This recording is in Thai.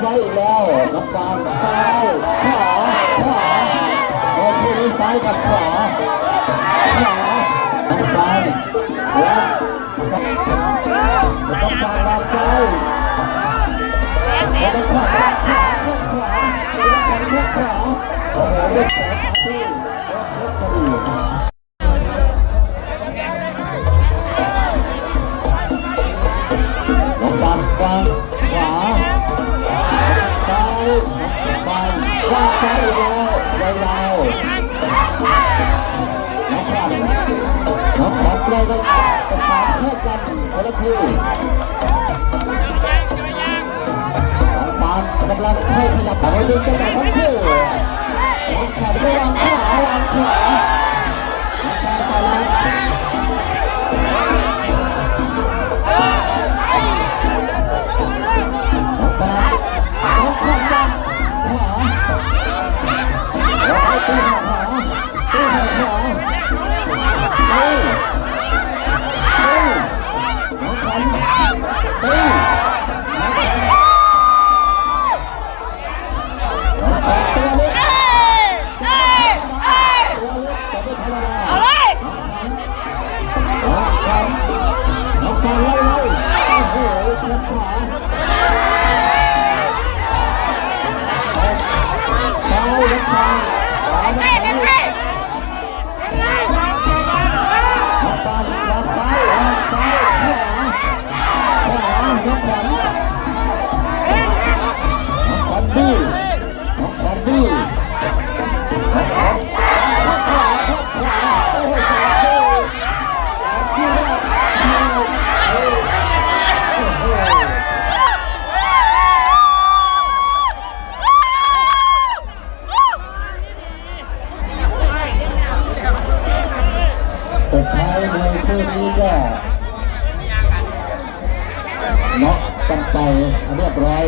ไซอีกแล้ว น้ำตาลซ้ายขวาขวาโอ้โหนี้ซ้ายกับขวา เราจะจะสามคู่กันคนละคู่ปานกำลังเข้าขยับไปดึงกันทั้งคู่แขนไม่วางขวาวางขวาแขนต่อแล้วตีหัวขวาตีหัวขวา สุดท้ายมวยคู่นี้ก็น็อกกันไปเรียบร้อย